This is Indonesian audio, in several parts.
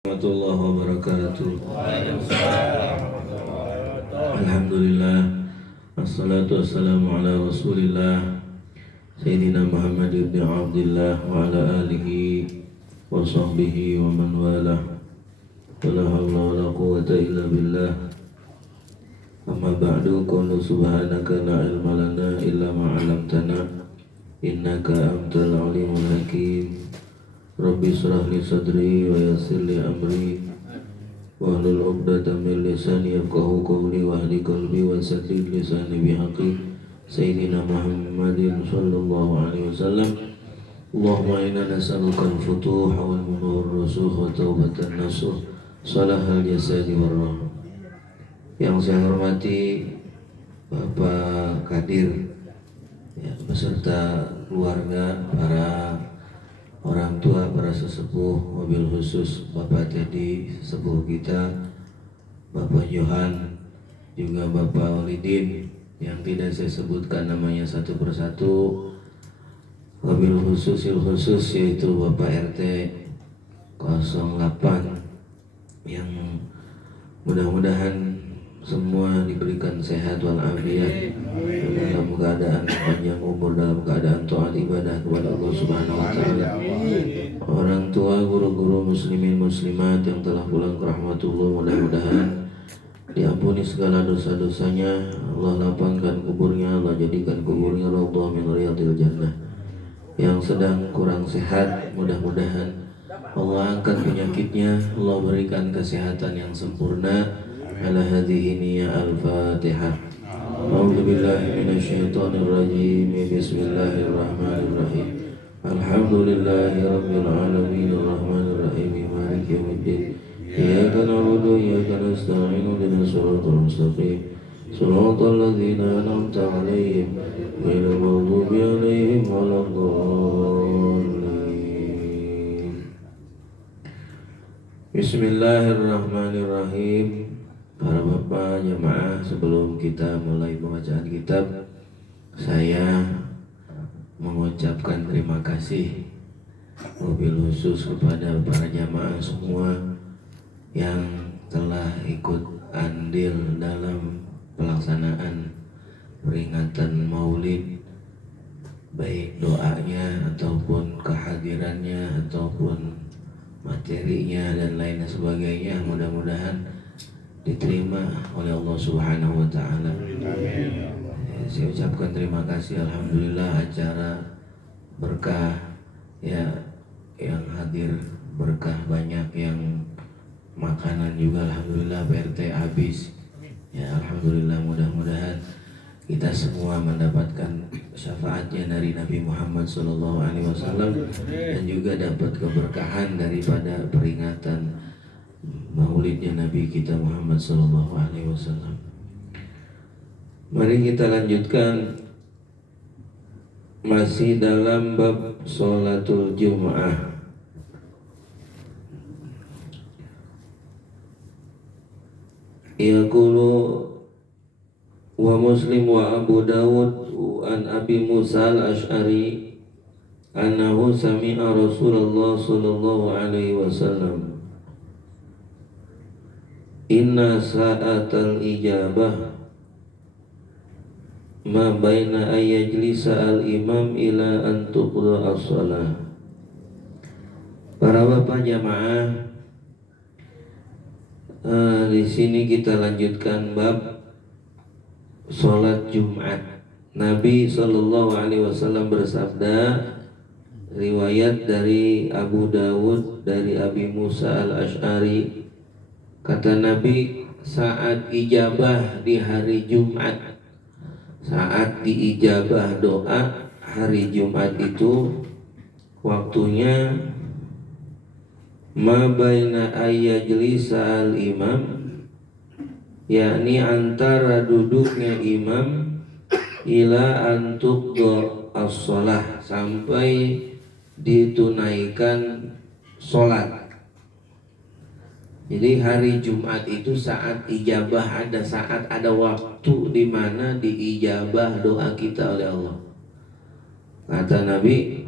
Warahmatullahi wabarakatuh. Alhamdulillah, assalatu wassalamu ala rasulillah Sayyidina Muhammad ibn Abdillah wa ala alihi wa sahbihi wa man walah. Wala hawla wala quwwata illa billah. Amma ba'du, qulu subhanaka la ilma lana illa ma 'allamtana innaka antal alimul hakim. Rabbi shrah li sadri wa yassir li amri wahlul 'uqdatam min lisani yafqahu qawli wahdi qalbi wa saddid lisani bihaqqi sayyidina Muhammadin sallallahu alaihi wasallam. Allahumma inna nas'aluka al-futuh wal munur rusukh wa taubatan nasuh salahal jasadi war ruh. Yang saya hormati Bapak Kadir ya, beserta keluarga, para orang tua, para sesepuh, mobil khusus Bapak Teddy, sesepuh kita, Bapak Johan, juga Bapak Walidin yang tidak saya sebutkan namanya satu persatu, mobil khusus yaitu Bapak RT 08 yang mudah-mudahan semua diberikan sehat walafiat dalam keadaan panjang umur, dalam keadaan taat ibadah kepada Allah Subhanahu wa taala. Orang tua, guru-guru muslimin muslimat yang telah pulang ke rahmatullah, mudah-mudahan diampuni segala dosa-dosanya. Allah lapangkan kuburnya, Allah jadikan kuburnya raudhah min riyadil jannah. Yang sedang kurang sehat, mudah-mudahan Allah angkat penyakitnya, Allah berikan kesehatan yang sempurna. Ala hadhihi niyya al-Fatihah. A'udzu billahi minasyaitonir rajim. Bismillahirrahmanirrahim. Alhamdulillahi rabbil alamin arrahmanir rahim maliki yaumiddin. Iyyaka na'budu wa iyyaka nasta'in ihdinas siratal mustaqim. Shiratal ladzina an'amta 'alaihim ghairil maghdubi 'alaihim waladdallin. Bismillahirrahmanirrahim. Para bapak jemaah, sebelum kita mulai pembacaan kitab, saya mengucapkan terima kasih mobil khusus kepada para jemaah semua yang telah ikut andil dalam pelaksanaan peringatan Maulid, baik doanya ataupun kehadirannya ataupun materinya dan lain sebagainya. Mudah-mudahan diterima oleh Allah Subhanahu wa taala. Saya ucapkan terima kasih. Alhamdulillah, acara berkah ya, yang hadir berkah, banyak yang makanan juga alhamdulillah, PRT habis ya, alhamdulillah. Mudah-mudahan kita semua mendapatkan syafaatnya dari Nabi Muhammad SAW dan juga dapat keberkahan daripada peringatan Maulidnya Nabi kita Muhammad SAW. Mari kita lanjutkan masih dalam bab sholatul Jum'ah. Yaqulu wa Muslim wa Abu Dawud an Abi Musa al-Ash'ari annahu sami'a Rasulullah sallallahu alaihi wasallam inna sa'atal ijabah ma baina ayyajlisa al-imam ila an tuqda as-salah. Para bapak jamaah, di sini kita lanjutkan bab salat Jumat. Nabi sallallahu alaihi wasallam bersabda, riwayat dari Abu Dawud dari Abi Musa al-Ash'ari, kata Nabi, saat ijabah di hari Jumat, saat diijabah doa hari Jumat itu waktunya ma baina ayyajlisa al-imam, yakni antara duduknya imam ila antuqda as-shalah, sampai ditunaikan sholat. Jadi hari Jumat itu saat ijabah, ada waktu di mana diijabah doa kita oleh Allah. Kata Nabi,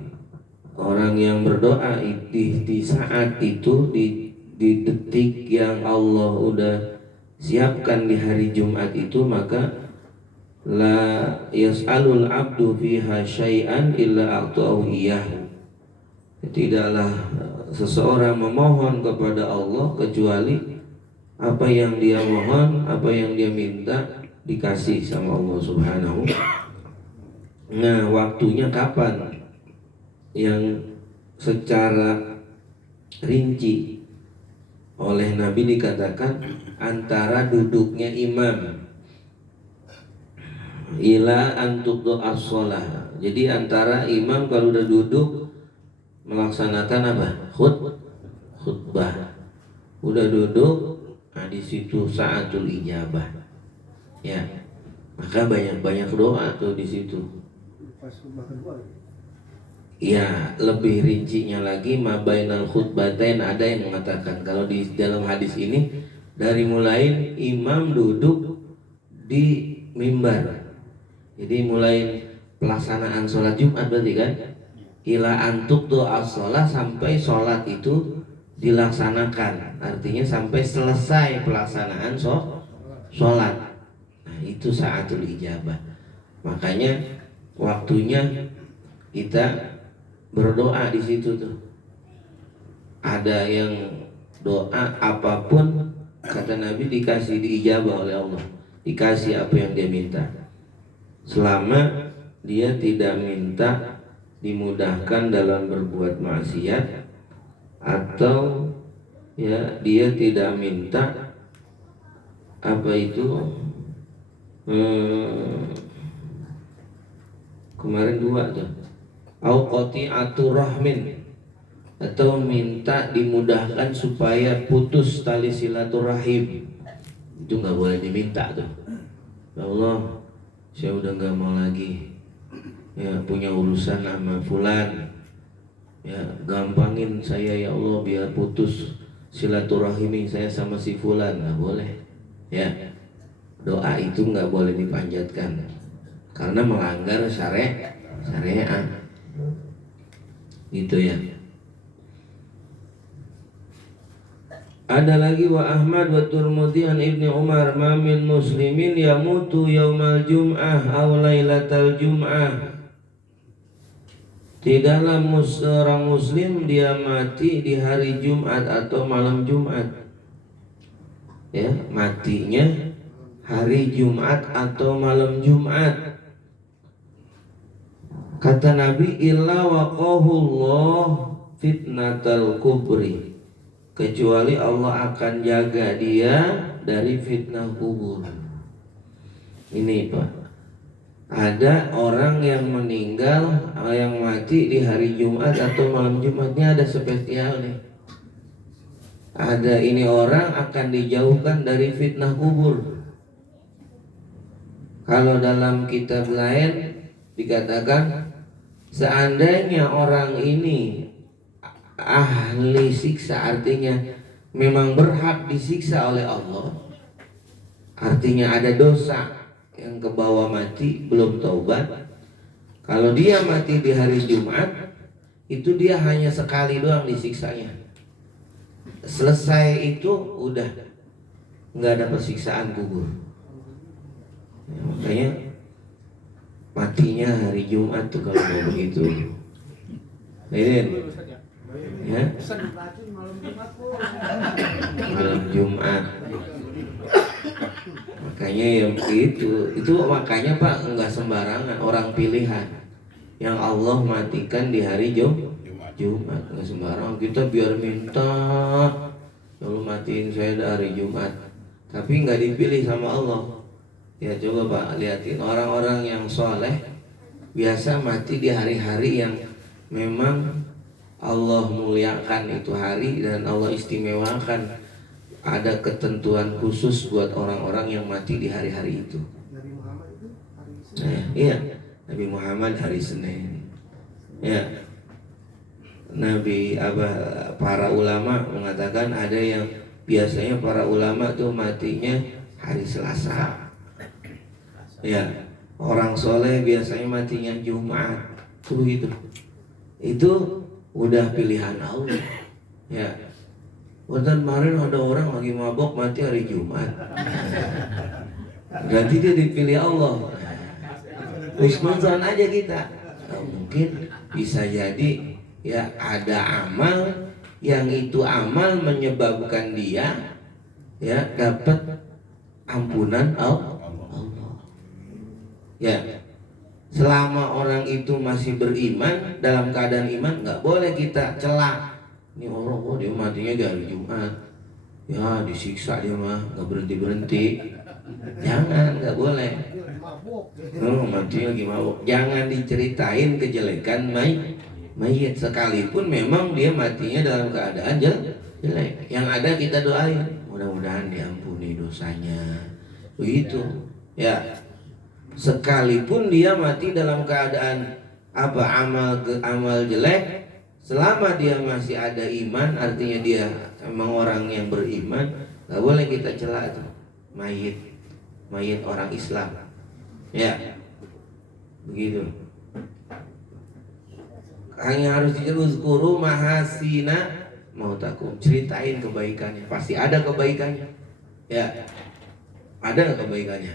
orang yang berdoa di saat itu, di di detik yang Allah udah siapkan di hari Jumat itu, maka la yas'alul abdu fiha syai'an illa a'tahu iyyahu. Tidaklah seseorang memohon kepada Allah kecuali apa yang dia mohon, apa yang dia minta dikasih sama Allah Subhanahu. Nah, waktunya kapan? Yang secara rinci oleh Nabi dikatakan antara duduknya imam ila antuqdu as-shalah. Jadi antara imam kalau udah duduk melaksanakan apa? Khutbah. Udah duduk, nah di situ saatul ijabah. Ya. Maka banyak-banyak doa tuh di situ. Ya, lebih rincinya lagi mabainal khutbatain, ada yang mengatakan kalau di dalam hadis ini dari mulai imam duduk di mimbar. Jadi mulai pelaksanaan sholat Jumat berarti kan, ila antuk doa sholat, sampai sholat itu dilaksanakan, artinya sampai selesai pelaksanaan sholat. Nah, itu saatul ijabah. Makanya waktunya kita berdoa di situ tuh. Ada yang doa apapun kata Nabi dikasih, diijabah oleh Allah, dikasih apa yang dia minta, selama dia tidak minta dimudahkan dalam berbuat maksiat, atau ya dia tidak minta apa itu kemarin dua tuh, au qati'atu rahmin, atau minta dimudahkan supaya putus tali silaturahim. Itu nggak boleh diminta tuh. Ya Allah, saya udah nggak mau lagi ya punya urusan sama fulan, ya gampangin saya ya Allah biar putus silaturahimi saya sama si fulan. Nggak boleh ya. Doa itu nggak boleh dipanjatkan karena melanggar syariat gitu ya. Ada lagi wa Ahmad wa Tirmidzi an Ibnu Umar, ma min muslimin yamutu yaumal jum'ah aw lailatal jum'ah. Tidaklah seorang muslim dia mati di hari Jumat atau malam Jumat. Ya, matinya hari Jumat atau malam Jumat. Kata Nabi, illa waqahullah fitnatal kubri, kecuali Allah akan jaga dia dari fitnah kubur. Ini Pak, ada orang yang meninggal, yang mati di hari Jumat atau malam Jumatnya ada spesial nih. Ada ini orang akan dijauhkan dari fitnah kubur. Kalau dalam kitab lain dikatakan seandainya orang ini ahli siksa, artinya memang berhak disiksa oleh Allah, artinya ada dosa yang ke bawah mati belum taubat. Kalau dia mati di hari Jumat, itu dia hanya sekali doang disiksanya. Selesai itu udah nggak ada persiksaan kubur. Ya, makanya matinya hari Jumat tuh kalau mau begitu. Ini ya malam Jumat. Makanya yang itu makanya Pak, nggak sembarangan orang pilihan yang Allah matikan di hari Jumat, nggak sembarangan. Kita biar minta lalu matiin saya dari Jumat, tapi nggak dipilih sama Allah. Ya coba Pak lihatin orang-orang yang soleh biasa mati di hari-hari yang memang Allah muliakan itu hari dan Allah istimewakan. Ada ketentuan khusus buat orang-orang yang mati di hari-hari itu. Nabi Muhammad itu hari Senin. Iya, Nabi Muhammad hari Senin. Ya. Para ulama mengatakan ada yang biasanya para ulama tuh matinya hari Selasa. Ya, orang soleh biasanya matinya Jumat. Tuh itu udah pilihan Allah. Ya. Waktu kemarin ada orang lagi mabok mati hari Jumat. Berarti dia dipilih Allah. Husnuzon aja kita. Nah, mungkin bisa jadi ya ada amal yang itu amal menyebabkan dia ya dapat ampunan Allah. Ya, selama orang itu masih beriman, dalam keadaan iman, nggak boleh kita celak. Ini orang, oh dia matinya di hari Jumat, ya disiksa dia mah, nggak berhenti. Jangan, nggak boleh. Oh, mati lagi mabuk. Jangan diceritain kejelekan mayit sekalipun memang dia matinya dalam keadaan jelek. Yang ada kita doain, mudah-mudahan diampuni dosanya. Begitu, ya. Sekalipun dia mati dalam keadaan amal jelek, selama dia masih ada iman, artinya dia emang orang yang beriman, nggak boleh kita cela tuh mayit orang Islam, ya begitu. Hanya harus diuzkuru mahasina mautakum, ceritain kebaikannya, pasti ada kebaikannya, ya ada kebaikannya,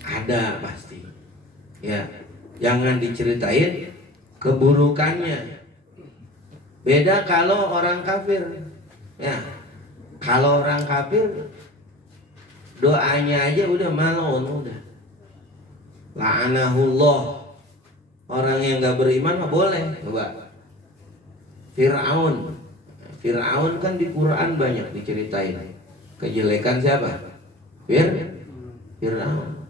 ada pasti, ya jangan diceritain keburukannya. Beda kalau orang kafir, ya kalau orang kafir doanya aja udah malon, udah la'anahullah. Orang yang gak beriman mah boleh. Coba Fir'aun kan di Quran banyak diceritain kejelekan siapa? Fir'aun.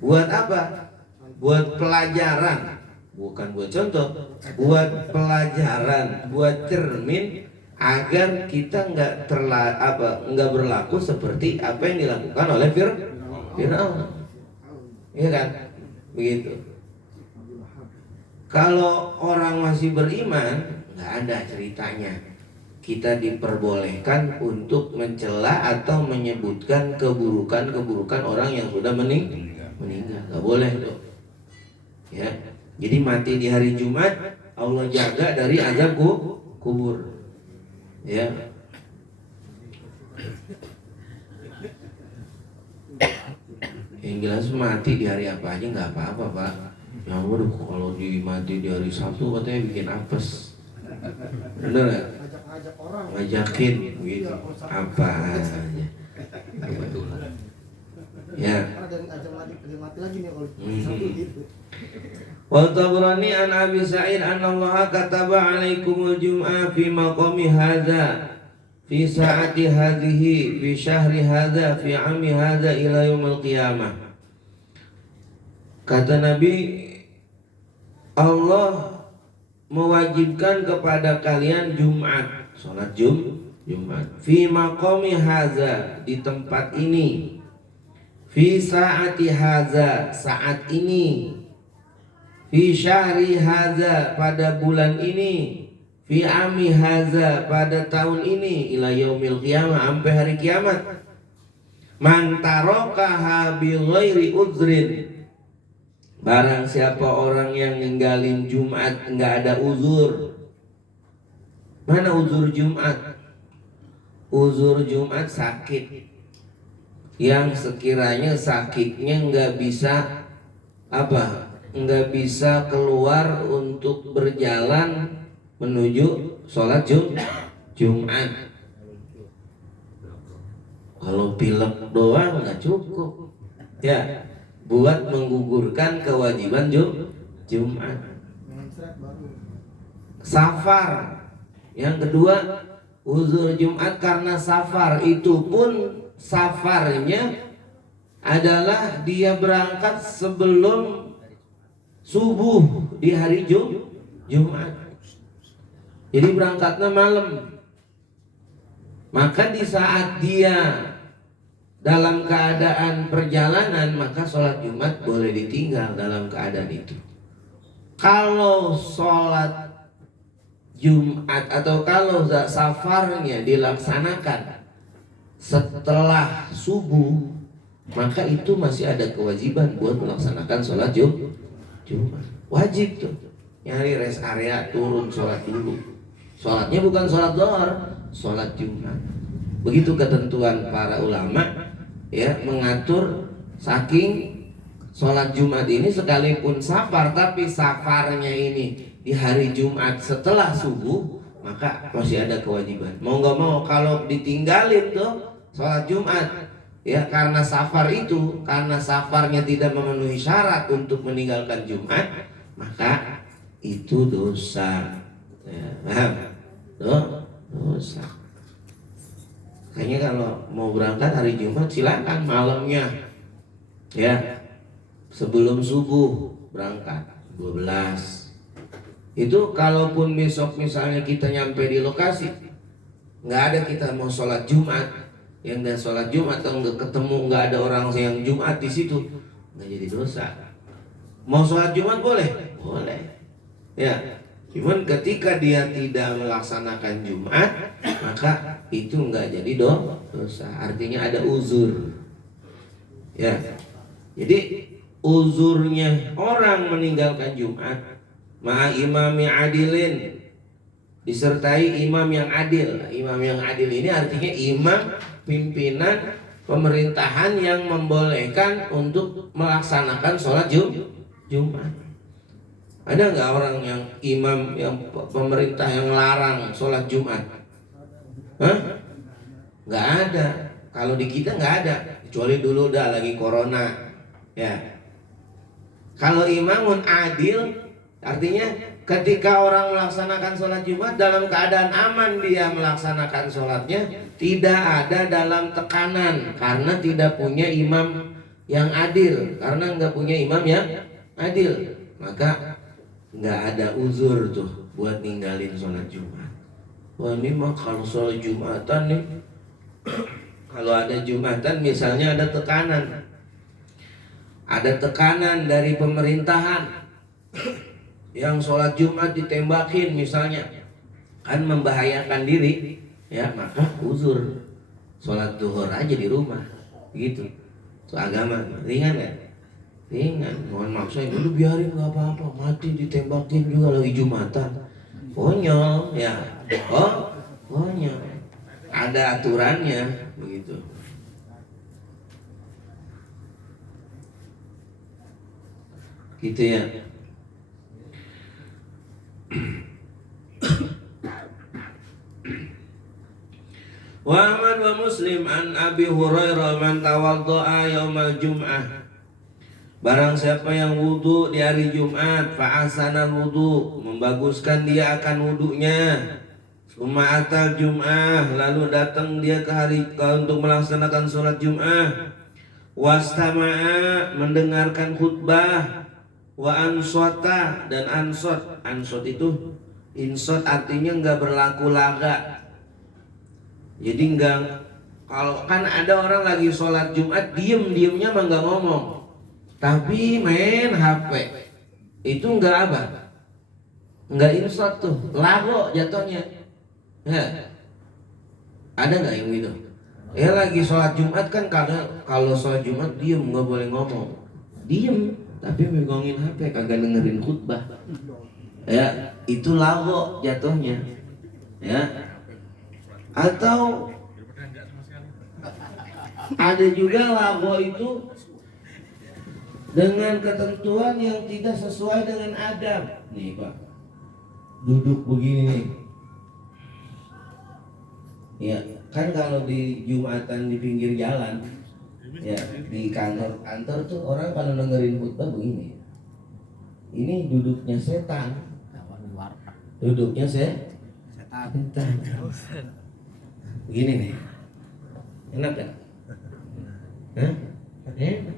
Buat apa? Buat pelajaran, bukan buat contoh, buat pelajaran, buat cermin agar kita nggak berlaku seperti apa yang dilakukan oleh Fir'aun. Iya kan? Begitu. Kalau orang masih beriman, nggak ada ceritanya. Kita diperbolehkan untuk mencela atau menyebutkan keburukan orang yang sudah meninggal. Nggak boleh tuh. Ya. Jadi mati di hari Jumat, Allah jaga dari azab kubur. Ya. Yang jelas mati di hari apa aja nggak apa-apa, Pak. Ya waduh, kalau mati di hari Sabtu katanya bikin apes. Bener nggak? Ngajakin gitu. Apa aja. Ya. Wa Tabrani an Abi Sa'id anna Allah kataba 'alaikumul jum'ah fi maqami hadza fi sa'ati hadhihi fi syahri hadza fi 'ami hadza ila yaumil qiyamah. Kata Nabi, Allah mewajibkan kepada kalian Jumat, salat Jumat fi maqami hadza, di tempat ini, fi sa'ati hadza, saat ini, fi syahri hadza, pada bulan ini, fi ami hadza, pada tahun ini, ila yaumil qiyamah, sampai hari kiamat. Man tarakaha bi ghairi uzrin, barang siapa orang yang ninggalin Jumat enggak ada uzur. Mana uzur Jumat? Uzur Jumat sakit, yang sekiranya sakitnya enggak bisa enggak bisa keluar untuk berjalan menuju sholat Jumat. Kalau pilek doang nggak cukup, ya, buat menggugurkan kewajiban Jumat. Safar, yang kedua uzur Jumat karena safar, itu pun safarnya adalah dia berangkat sebelum subuh di hari Jumat. Jadi berangkatnya malam. Maka di saat dia dalam keadaan perjalanan, maka sholat Jumat boleh ditinggal dalam keadaan itu. Kalau sholat Jumat atau kalau safarnya dilaksanakan setelah subuh, maka itu masih ada kewajiban buat melaksanakan sholat Jumat. Wajib tuh, nyari rest area, turun sholat dulu. Sholatnya bukan sholat zuhur, sholat Jumat. Begitu ketentuan para ulama ya, mengatur saking sholat Jumat ini sekalipun safar, tapi safarnya ini di hari Jumat setelah subuh, maka masih ada kewajiban. Mau nggak mau kalau ditinggalin tuh sholat Jumat ya, karena safar itu, karena safarnya tidak memenuhi syarat untuk meninggalkan Jumat, maka itu dosa ya, paham? Dosa. Kayaknya kalau mau berangkat hari Jumat silakan malamnya ya, sebelum subuh berangkat 12. Itu kalaupun besok misalnya kita nyampe di lokasi nggak ada, kita mau sholat Jumat, yang dan sholat Jumat atau nggak ketemu, nggak ada orang yang Jumat di situ, nggak jadi dosa. Mau sholat Jumat boleh ya, cuman ketika dia tidak melaksanakan Jumat, maka itu nggak jadi dosa. Artinya ada uzur ya. Jadi uzurnya orang meninggalkan Jumat ma'a imami adilin, disertai imam yang adil. Imam yang adil ini artinya imam pimpinan pemerintahan yang membolehkan untuk melaksanakan sholat Jumat. Ada nggak orang yang imam yang pemerintah yang larang sholat Jumat? Hah? Nggak ada. Kalau di kita nggak ada, kecuali dulu udah lagi corona ya. Kalau imamun adil artinya ketika orang melaksanakan sholat Jumat dalam keadaan aman, dia melaksanakan sholatnya, tidak ada dalam tekanan karena tidak punya imam yang adil, karena nggak punya imam yang adil, maka nggak ada uzur tuh buat ninggalin sholat Jumat. Wah ini mah kalau sholat Jumatan nih kalau ada Jumatan misalnya ada tekanan dari pemerintahan yang sholat Jumat ditembakin misalnya, kan membahayakan diri ya, maka uzur, sholat duhur aja di rumah gitu. Itu agama ringan ya, ringan. Mohon maaf saya dulu biarin nggak apa-apa, mati ditembakin juga lagi Jumatan, konyol ya. Konyol, ada aturannya begitu. Gitu ya. Wa Ahmad wa Muslim an Abi Hurairah man tawaddo'a yaumal jum'ah, barang siapa yang wudu di hari Jumat, fa'asanal wudu, membaguskan dia akan wudunya, summa atal jum'ah, lalu datang dia ke hari untuk melaksanakan sholat Jum'ah, wastama'a, mendengarkan khutbah, wa ansota, dan ansot itu insot artinya nggak berlaku laga. Jadi enggak, kalau kan ada orang lagi sholat Jumat diemnya mah nggak ngomong, tapi main HP, itu enggak apa? Enggak insot tuh, lago jatuhnya. Ya. Ada nggak yang gitu? Ya lagi sholat Jumat kan, kalau sholat Jumat diem, nggak boleh ngomong, diem tapi megangin HP, kagak dengerin khutbah. Ya itu lago jatuhnya. Ya. Atau ada juga lago itu dengan ketentuan yang tidak sesuai dengan adab. Nih Pak, duduk begini. Ya kan kalau di Jumatan di pinggir jalan, ya di kantor tuh orang kalau dengerin khutbah begini. Ini duduknya setan. Duduknya setan. Begini nih, enak gak? Hah? Enak.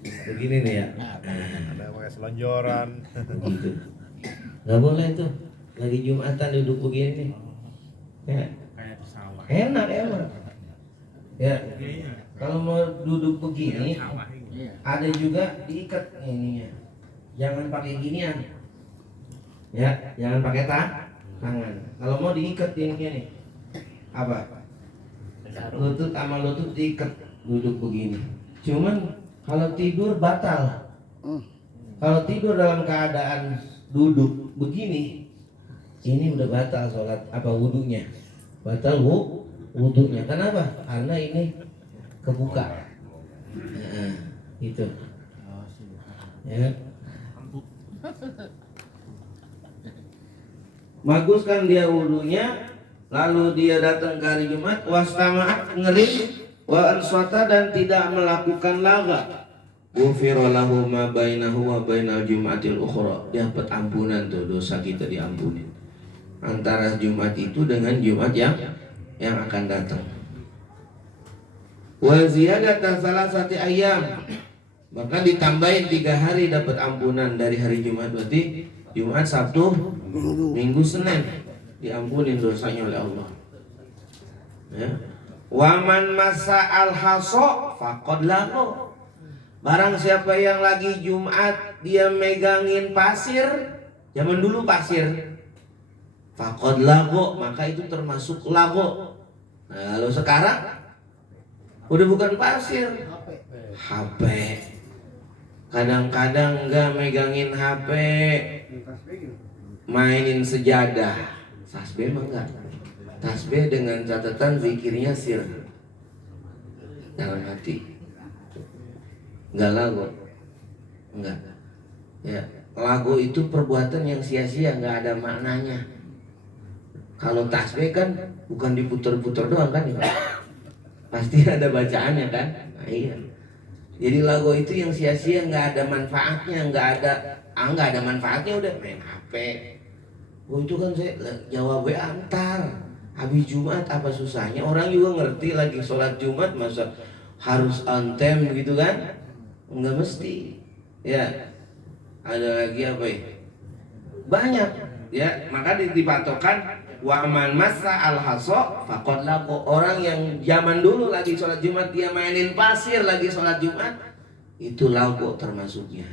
Begini nih ya. Ada yang pakai selonjoran. Gitu. Gak boleh tuh. Lagi Jumatan duduk begini nih. Ya. Enak emang. Ya. Kalau mau duduk begini, ada juga diikat ininya. Jangan pakai ginian. Ya, jangan pakai tangan. Kalau mau diikat ini nih. Apa? Lutut sama lutut diikat, duduk begini. Cuman kalau tidur batal. Kalau tidur dalam keadaan duduk begini, ini udah batal sholat apa wudunya. batal wudunya. Kenapa? Karena ini kebuka. Nah, itu. Ya. Bagus kan dia wudunya, lalu dia datang ke hari Jumat, wastama'at ngering, wa answata dan tidak melakukan laga. Ghufira lahu ma bainahu wa bainal jum'atil ukhra. Dia dapat ampunan tuh, dosa kita diampuni. Antara Jumat itu dengan Jumat yang akan datang. Wa ziyadatan salasati ayyam. Maka ditambahin 3 hari dapat ampunan dari hari Jumat. Berarti Jumat, Sabtu, Minggu, Senin diampunin dosanya oleh Allah. Ya. Waman masa al-haso faqad lahu. Barang siapa yang lagi Jumat dia megangin pasir, zaman dulu pasir, faqad lahu, maka itu termasuk lahu. Nah, kalau sekarang udah bukan pasir, HP. Kadang-kadang enggak megangin HP, mainin sejadah. Tasbih mah enggak. Tasbih dengan catatan zikirnya sir dalam hati. Enggak lagu. Enggak. Ya, lagu itu perbuatan yang sia-sia, enggak ada maknanya. Kalau tasbih kan bukan diputer-puter doang kan, ya? Pasti ada bacaannya kan? Nah, iya. Jadi lagu itu yang sia-sia, nggak ada manfaatnya, nggak ada manfaatnya, udah main HP. Oh itu kan saya jawab WA antar. Habis Jumat apa susahnya? Orang juga ngerti lagi sholat Jumat masa harus on time gitu kan? Nggak mesti. Ya, ada lagi apa ya? Banyak. Ya, maka dipatokan wa man massa al-haso faqad lahu. Orang yang zaman dulu lagi sholat Jumat dia mainin pasir lagi sholat Jumat, itu lagu termasuknya.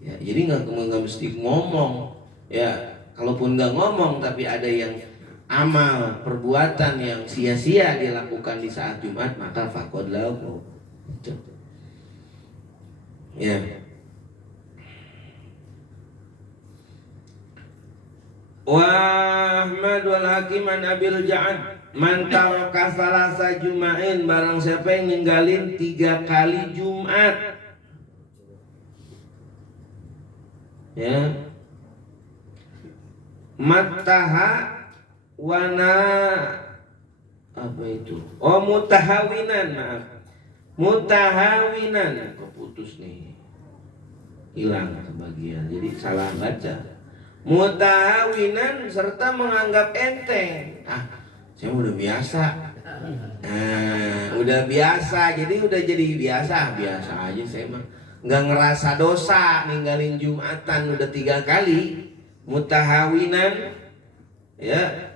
Ya, jadi nggak mesti ngomong. Ya, kalaupun nggak ngomong tapi ada yang amal perbuatan yang sia-sia dilakukan di saat Jumat, maka faqad lahu. Ya. Wa Ahmad wal Hakim an Abil Ja'ad man taraka salasa juma'in, barang siapa yang ninggalin 3 kali Jumat. Ya. Mataha wana apa itu? Oh mutahawinan, maaf. Mutahawinan, keputus nih. Hilang sebagian. Jadi salah baca. Mutahawinan serta menganggap enteng. Saya udah biasa. Udah biasa, jadi biasa aja saya mah. Nggak ngerasa dosa ninggalin Jumatan udah 3 kali. Mutahawinan, ya.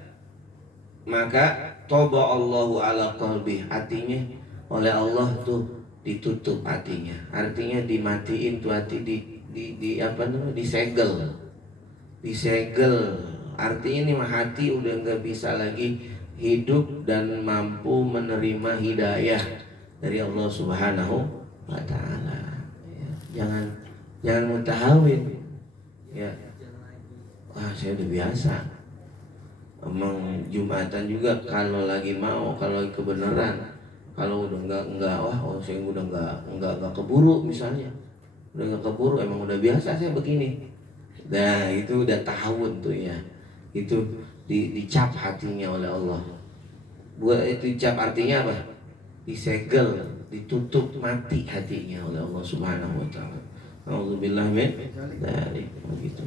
Maka toba Allahu ala qalbi, hatinya oleh Allah tuh ditutup hatinya. Artinya dimatiin tuh hati, disegel. Artinya ini hati udah nggak bisa lagi hidup dan mampu menerima hidayah dari Allah Subhanahu wa Ta'ala. Ya, jangan mutahawin. Ya, wah saya udah biasa. Emang Jumatan juga kalau lagi mau, kalau lagi kebenaran. Kalau udah enggak, saya udah enggak keburu misalnya. Udah enggak keburu, emang udah biasa saya begini. Nah itu udah tahun tuh ya. Itu dicap hatinya oleh Allah. Buat itu dicap artinya apa? Disegel, ditutup mati hatinya oleh Allah Subhanahu wa Ta'ala. Alhamdulillah min dari begitu.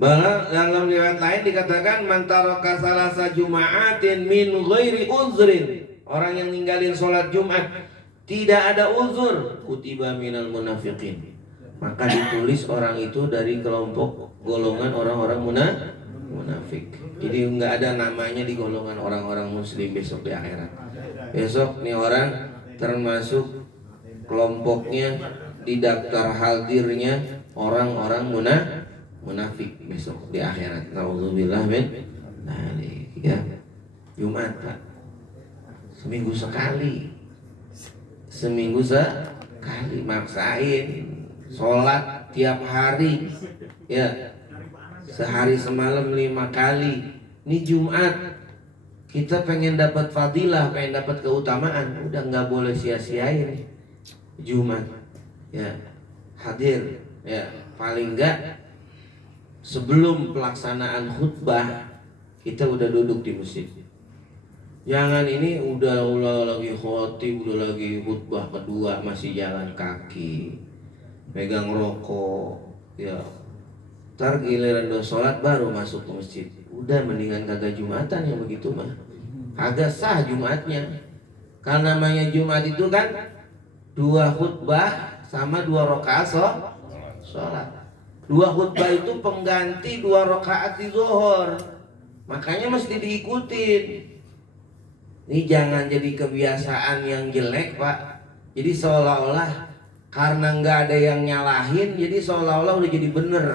Bahkan dalam riwayat lain dikatakan man taraka salasa juma'atin min ghairi uzrin. Orang yang ninggalin sholat Jumat tidak ada uzur, kutiba minal munafiqin, maka ditulis orang itu dari kelompok golongan orang-orang munafik. Jadi nggak ada namanya di golongan orang-orang muslim besok di akhirat. Besok nih orang termasuk kelompoknya di daftar hadirnya orang-orang munafik besok di akhirat. Nauzubillah min dzalik. Ya. Jumat Pak, seminggu sekali maksain sholat tiap hari, ya sehari semalam 5 kali. Ini Jumat, kita pengen dapat fadilah, pengen dapat keutamaan, udah nggak boleh sia-siain Jumat. Ya, hadir. Ya, paling enggak sebelum pelaksanaan khutbah kita udah duduk di masjid. Jangan ini udah lagi khotib, udah lagi khutbah kedua masih jalan kaki, pegang rokok, ya. Ntar giliran udah sholat baru masuk ke masjid. Udah mendingan kagak Jumatan yang begitu mah. Kagak sah Jumatnya. Karena namanya Jumat itu kan 2 khutbah sama 2 rakaat sholat. 2 khutbah itu pengganti 2 rakaat di zuhur. Makanya mesti diikutin. Ini jangan jadi kebiasaan yang jelek, Pak. Jadi seolah-olah karena nggak ada yang nyalahin, jadi seolah-olah udah jadi bener.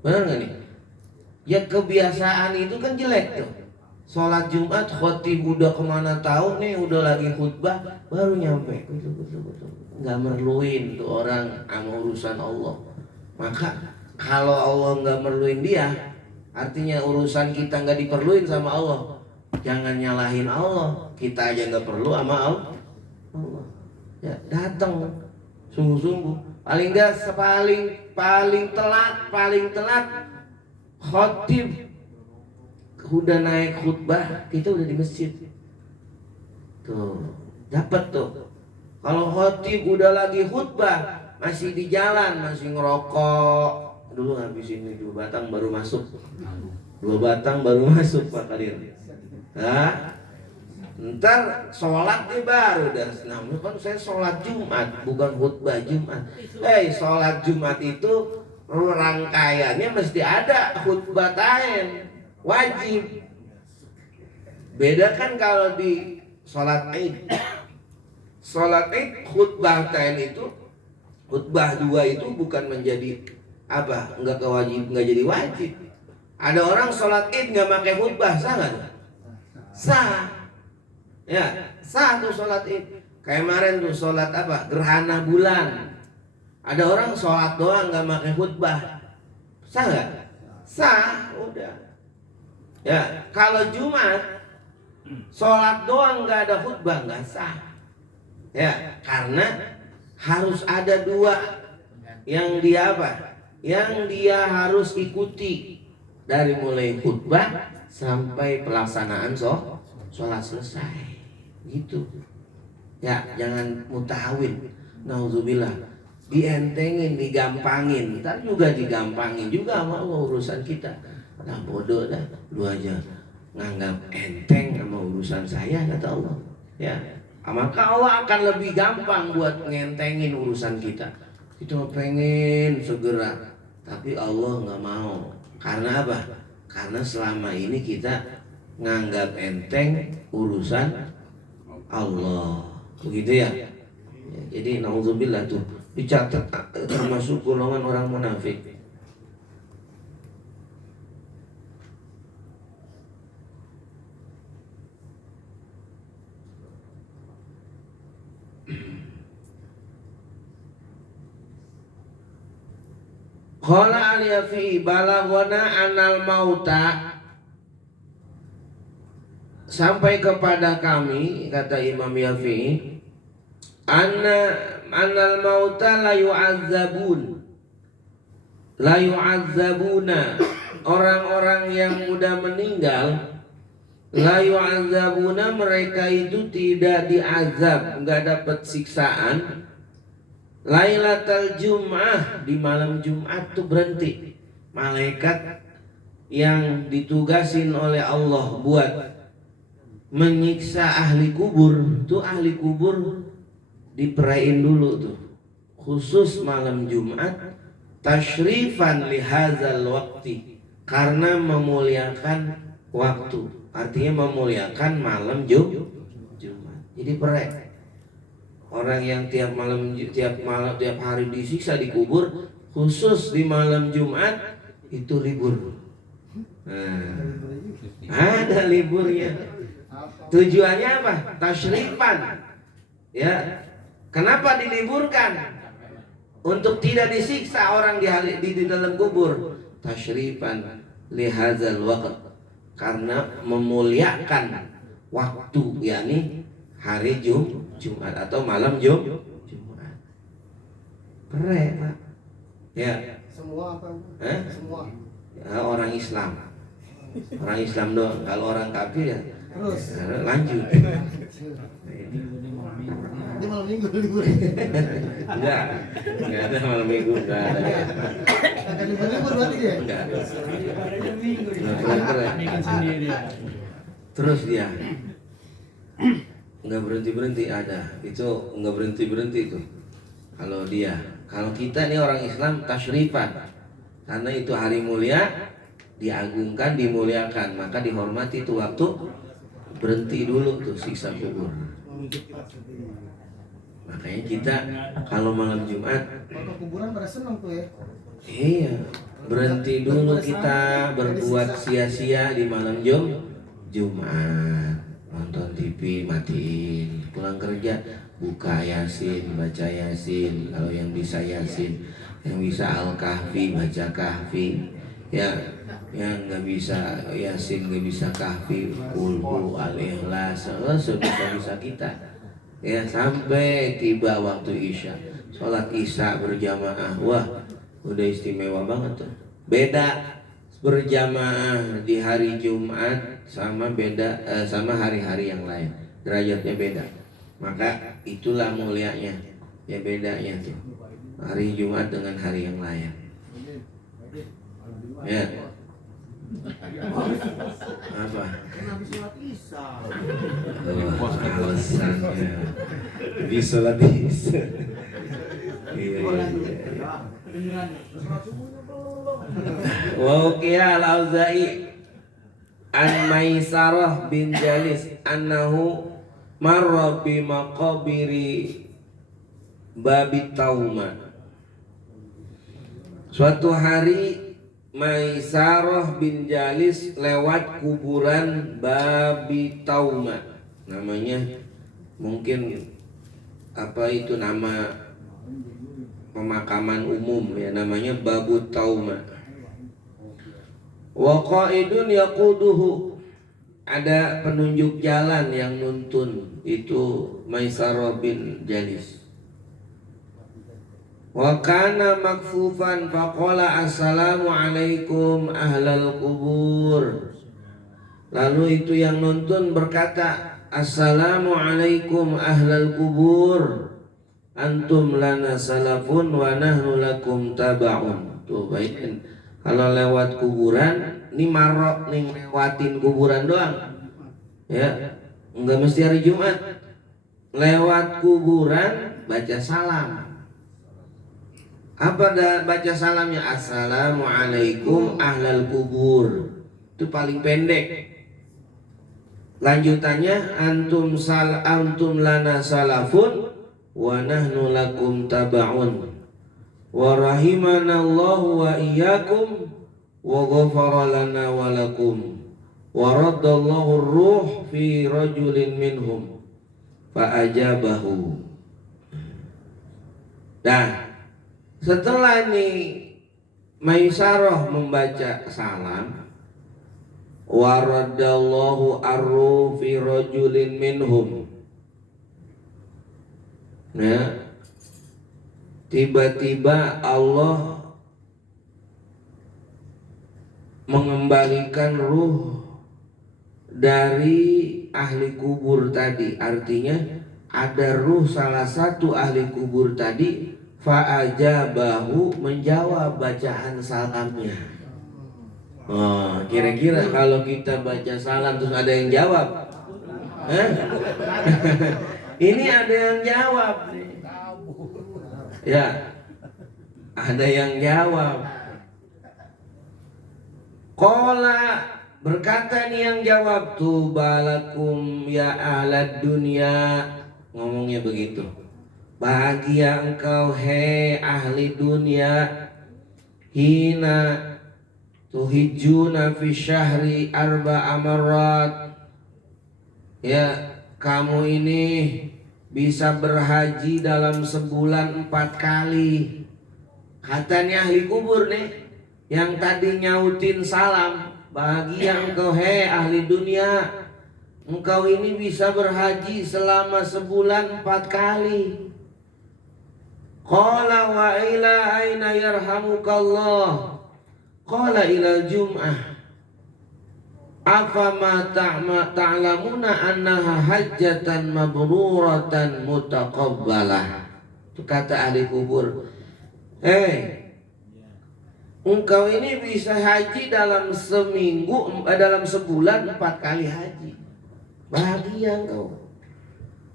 Bener nggak nih? Ya kebiasaan itu kan jelek tuh. Sholat Jumat, khotib udah kemana tahu nih, udah lagi khutbah, baru nyampe. Nggak merluin tuh orang sama urusan Allah. Maka kalau Allah nggak merluin dia, artinya urusan kita nggak diperluin sama Allah. Jangan nyalahin Allah, kita aja nggak perlu sama Allah. Ya datang sungguh-sungguh. Paling nggak paling telat khotib udah naik khutbah, kita udah di masjid. Tuh, dapat tuh. Kalau khotib udah lagi khutbah masih di jalan, masih ngerokok. Dulu habisin 2 batang baru masuk. 2 batang baru masuk Pak Kadir. Nah, ntar sholat nih baru dan namun kan saya sholat Jumat bukan khutbah Jumat. Sholat Jumat itu rangkaiannya mesti ada khutbah tain, wajib. Beda kan kalau di sholat Id. Sholat Id khutbah tain itu, khutbah 2 itu bukan menjadi apa? Enggak kewajib, enggak jadi wajib. Ada orang sholat Id nggak pakai khutbah, sah nggak? Sah. Ya, sah tuh sholat Id. Kayak kemarin tuh sholat apa? Gerhana bulan. Ada orang sholat doang nggak pakai khutbah, sah nggak? Sah, udah. Ya, kalau Jumat sholat doang nggak ada khutbah nggak sah. Ya, karena harus ada 2 yang dia apa? Yang dia harus ikuti dari mulai khutbah sampai pelaksanaan sholat selesai, gitu. Ya, jangan mutahawin. Nauzubillah. Dientengin, digampangin, ntar juga digampangin juga sama Allah urusan kita. Nah bodoh dah, lu aja nganggap enteng sama urusan saya, kata Allah. Ya, maka Allah akan lebih gampang buat ngentengin urusan kita. Kita pengen segera, tapi Allah nggak mau. Karena apa? Karena selama ini kita nganggap enteng urusan Allah, begitu ya. Jadi nauzubillah tuh dicatat termasuk golongan orang munafik. Qala al-yafi balagona anal mauta, sampai kepada kami, kata Imam Yafi'i, anal mauta la yu'adzabuna, orang-orang yang mudah meninggal, la yu'adzabuna, mereka itu tidak diazab, enggak dapat siksaan. Lailatul Jum'ah, di malam Jumat tuh berhenti. Malaikat yang ditugasin oleh Allah buat menyiksa ahli kubur, tuh ahli kubur diperain dulu tuh. Khusus malam Jumat, tashrifan lihazal waqti, karena memuliakan waktu. Artinya memuliakan malam Jumat. Jadi perain. Orang yang tiap hari disiksa di kubur, khusus di malam Jumat itu libur. Nah, ada liburnya. Tujuannya apa? Tasyrifan. Ya. Kenapa diliburkan? Untuk tidak disiksa orang di dalam kubur. tasyrifan li hadzal waqt, karena memuliakan waktu, yakni hari Jumat atau malam Jumat. Keren, Pak. Ya. Semua apa? Semua. Ya, orang Islam. Orang Islam doang. Kalau orang kafir ya Terus. ya, lanjut. Ini malam minggu libur. Enggak ada malam minggu, enggak ada. Akan libur berarti ya? Enggak. Keren. Terus dia nggak berhenti ada, itu nggak berhenti itu. Kalau kita nih orang Islam tasyrifan, karena itu hari mulia, diagungkan, dimuliakan, maka dihormati itu waktu. Berhenti dulu tuh siksa kubur. Makanya kita kalau malam Jumat, Waktu kuburan pada senang tuh ya. iya, berhenti dulu kita berbuat sia-sia di malam Jumat. Nonton TV matiin, pulang kerja buka Yasin, baca Yasin, kalau yang bisa Yasin, yang bisa Al-Kahfi baca Kahfi, ya yang nggak bisa Yasin, nggak bisa Kahfi, Qul Al-Ikhlas, sebisa kita, ya sampai tiba waktu Isya, sholat Isya berjamaah, wah udah istimewa banget tuh. Beda berjamaah di hari Jumat sama hari-hari yang lain, derajatnya beda. Maka itulah mulianya, ya bedanya tuh hari Jumat dengan hari yang lain. Ya. Apa? Habis sholat Isya. Alasannya di sholat Isya. Iya. Sholat subuhnya belum. Wa uqiya al-Auza'i an Maisarah bin Jalis annahu marra bi maqabiri babi Tauma. Suatu hari Maisarah bin Jalis lewat kuburan babi Tauma. Namanya mungkin apa itu nama pemakaman umum ya, namanya Babu Tauma. Wa qaidun yaquduhu, ada penunjuk jalan yang nuntun, itu Maisarah bin Jalis. Wa kana makfufan faqala assalamu alaikum ahlal kubur. Lalu itu yang nuntun berkata, assalamu alaikum ahlal kubur, antum lana salafun wa nahnu lakum taba'un. Tuh baik, kalau lewat kuburan ini marok nih, lewatin kuburan doang ya, nggak mesti hari Jumat. Lewat kuburan baca salam. Apa baca salamnya? Assalamualaikum ahlal kubur. Itu paling pendek. Lanjutannya antum lana salafun wa nahnu lakum taba'un. Wa rahimanallahu wa iyyakum wa ghafara lana wa lakum wa raddallahu ar-ruh fi rajulin minhum fa ajabahu. Nah, setelah ini Maisarah membaca salam, wa raddallahu ar-ruh fi rajulin minhum. Nah, tiba-tiba Allah mengembalikan ruh dari ahli kubur tadi. Artinya ada ruh salah satu ahli kubur tadi, fa'ajabahu, menjawab bacaan salamnya. Oh, kira-kira kalau kita baca salam terus ada yang jawab, ini ada yang jawab nih. Ya, ada yang jawab. Qala, berkata nih yang jawab, tubalakum ya ahlad dunia. Ngomongnya begitu, bahagia engkau hei ahli dunia, hina tuhijuna fi syahri arba'a marrat. Ya, kamu ini bisa berhaji dalam sebulan 4 kali. Katanya ahli kubur nih, yang tadi nyautin salam, bahagia engkau hei ahli dunia, engkau ini bisa berhaji selama sebulan 4 kali. Qala wa ila aina yarhamukallah? Qala ila jum'ah. Afama ta'lamuna annaha hajjatan mabruratan mutaqabbalah. Itu kata ahli kubur. Engkau ini bisa haji dalam seminggu, dalam sebulan 4 kali haji. Bahagia engkau.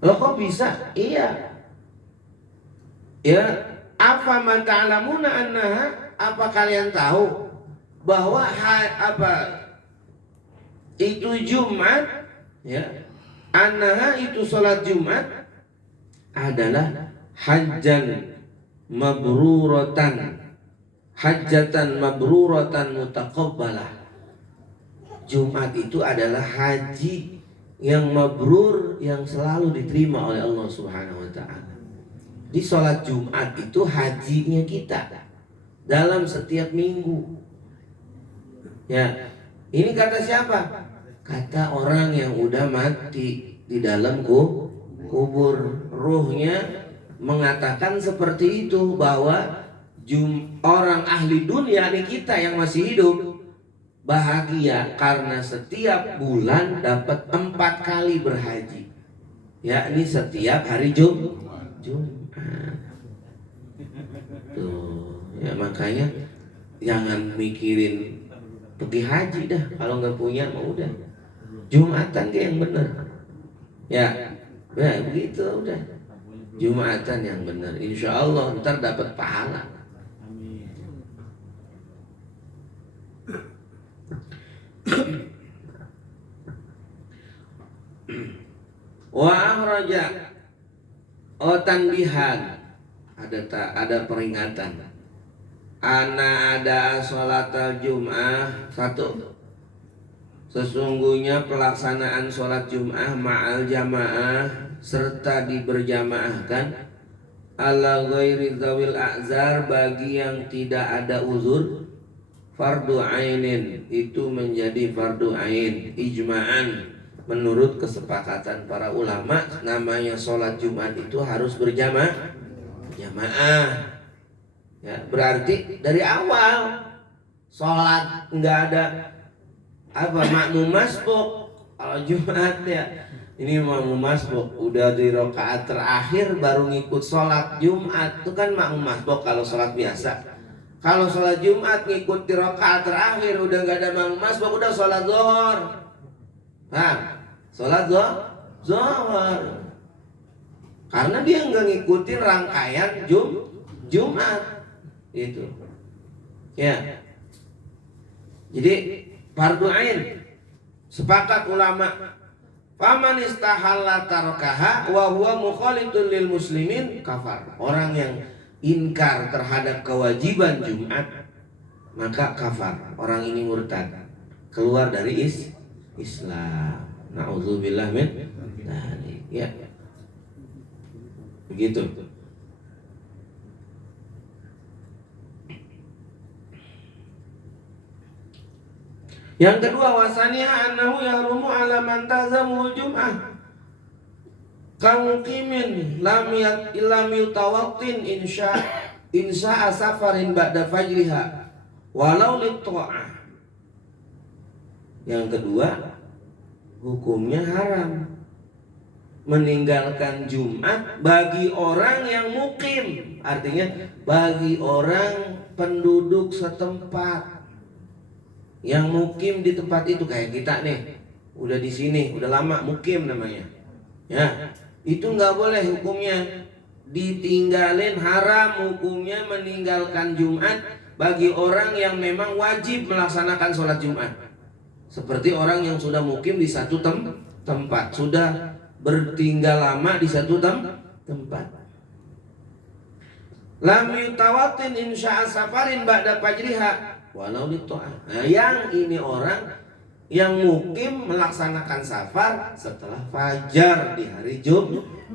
Loh kok bisa? Iya. Ya, afama ta'lamuna annaha, apa kalian tahu bahwa itu Jumat, ya, annaha itu sholat Jumat adalah hajjatan mabruratan mutaqabbalah. Jumat itu adalah haji yang mabrur, yang selalu diterima oleh Allah Subhanahu wa taala. Di sholat Jumat itu hajinya kita dalam setiap minggu. Ya, ini kata siapa? Kata orang yang udah mati di dalam kubur. Ruhnya mengatakan seperti itu, bahwa orang ahli dunia ini, kita yang masih hidup, bahagia karena setiap bulan dapat 4 kali berhaji. Yakni setiap hari Jumat. Tuh, ya makanya jangan mikirin pergi haji dah, kalau nggak punya mau udah Jumatan kayak yang benar. Ya, begitu udah. Jumatan yang benar, insya Allah ntar dapat pahala. Wa akhraja tanbihan, ada peringatan. Ana ada sholatal jum'ah, 1. Sesungguhnya pelaksanaan sholat Jum'ah ma'al jamaah, serta diberjamaahkan, ala ghairi dzawil a'zar, bagi yang tidak ada uzur, fardu ainin, itu menjadi fardu ain ijma'an, menurut kesepakatan para ulama. Namanya sholat Jumat itu harus berjamaah. Ya, berarti dari awal sholat nggak ada makmum masbuk. Kalau Jumat ya, ini makmum masbuk udah di rakaat terakhir baru ngikut sholat Jumat, itu kan makmum masbuk kalau sholat biasa. Kalau sholat Jumat ngikut di rakaat terakhir udah nggak ada makmum masbuk, udah sholat zuhur. Sholat zuhur. Karena dia nggak ngikutin rangkaian Jumat itu. Ya. Jadi fardu ain, sepakat ulama. Faman istahalla tarkaha wa huwa mukhalidun lil muslimin kafar. Orang yang ingkar terhadap kewajiban Jumat maka kafar. Orang ini murtad, keluar dari Islam. Nauzubillah min dzalik. Ya. Begitu. Yang kedua, wasaniha annahu yahrumu ala man tazamu jum'ah kamuqimin lam yutawattin insya safarin ba'da fajriha walau lit-ta'ah. Yang kedua, hukumnya haram meninggalkan Jumat bagi orang yang mukim, artinya bagi orang penduduk setempat yang mukim di tempat itu. Kayak kita nih, udah di sini, udah lama mukim namanya. Ya, itu nggak boleh hukumnya, ditinggalin, haram hukumnya meninggalkan Jumat bagi orang yang memang wajib melaksanakan sholat Jumat. Seperti orang yang sudah mukim di satu tempat, sudah bertinggal lama di satu tempat. Lam yutawatin insya'a safarin ba'da fajriha walau dita'ah. Nah, yang ini orang yang mukim melaksanakan safar setelah fajar di hari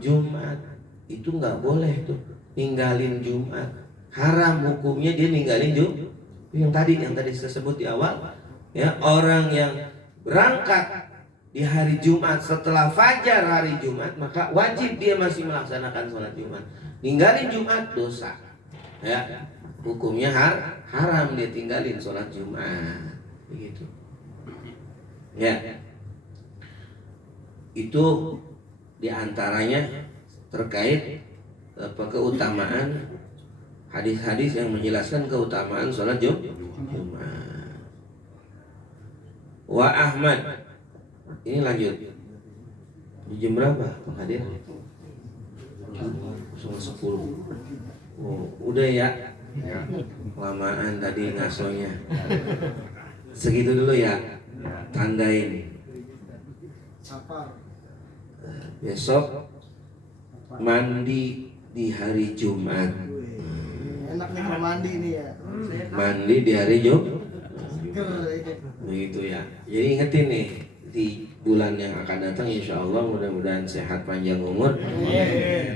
Jumat. Itu nggak boleh tuh ninggalin Jumat. Haram hukumnya dia ninggalin Yang tadi saya sebut di awal, ya, orang yang berangkat di hari Jumat setelah fajar hari Jumat, maka wajib dia masih melaksanakan sholat Jumat. Ninggalin Jumat dosa, ya, hukumnya haram dia tinggalin sholat Jumat, begitu. Ya, itu diantaranya terkait keutamaan hadis-hadis yang menjelaskan keutamaan sholat Jumat. Wa Ahmad, ini lanjut. Di jam berapa Pak Hadir? 10. Oh, udah ya. Lamaan tadi ngasonya. Segitu dulu ya. Tandain. Besok mandi di hari Jumat. Enak nih kalau mandi nih ya. Mandi di hari Jumat. Begitu ya. Jadi ingetin nih, di bulan yang akan datang insya Allah mudah-mudahan sehat panjang umur.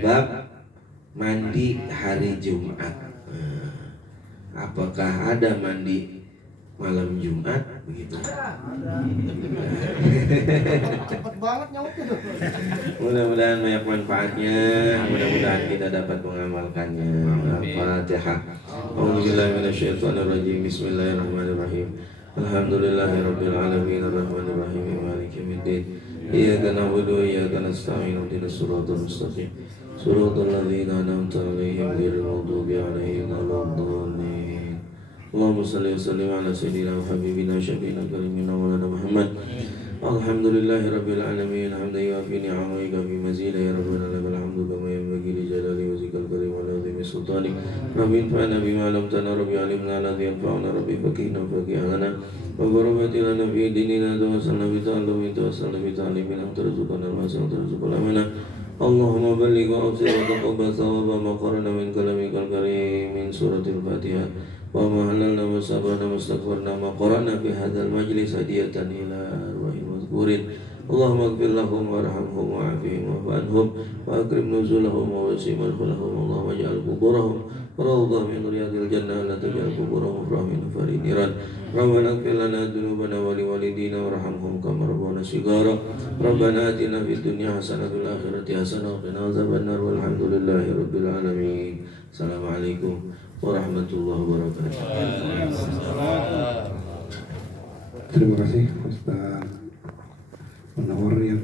Bab mandi hari Jumat. Apakah ada mandi malam Jumat? Begitu. Cepet banget nyautnya tuh. Mudah-mudahan banyak manfaatnya. Mudah-mudahan kita dapat mengamalkannya. Al-Fatihah. A'udzubillahi minasyaitonirrajim. Bismillahirrahmanirrahim. Alhamdulillahirabbil alamin arrahmanir rahim maliki yaumiddin. Iyyaka na'budu wa iyyaka nasta'in ihdinas siratal mustaqim. Siratal ladzina an'amta 'alaihim ghairil maghdubi 'alaihim waladdallin. Allahumma shalli wa sallim ala sayyidina wa habibina syafiina karimina maulana Muhammad. Alhamdulillahirabbil alamin hamdan yu'affi ni'amahu wa yukafi mazida ya rabbana lakal hamdu kama yanbaghi li jalali wajhikal karim wa li 'azimi sultanik. Rabbi anfa'na bima 'allamtana rabbi 'allimna alladhi yanfa'una rabbi faqihna faqihana wa barakati lana fi dinina tawassalna bi ta'allumi tawassalna bi ta'limina tarzuqana al-wasi'a tarzuqal amana. Allahumma balligh wa awsi wa taqabbal thawaba ma qarana min kalamikal karim min suratil Fatihah wa ma halalna wa sabarna wa astaghfarna ma qarana fi hadzal majlis hadiyatan ila arwahil mazkurin. Allahumma ighfir lahum warhamhum wa'afihim wa'fu anhum wa akrim nuzulahum wa wasi' madkhulahum. Allahumma ij'al quburahum rawdah min riyadil jannah la taj'al quburahum min farin niran. Rabbana ighfir lana dzunubana wa liwalidina warhamhum kama rabbana shighara. Rabbana atina fid dunya hasanah wa fil akhirati hasanah wa qina adzabannar. Walhamdulillahi rabbil alamin. Assalamualaikum warahmatullahi wabarakatuh. Terima kasih Ustaz Munawar yang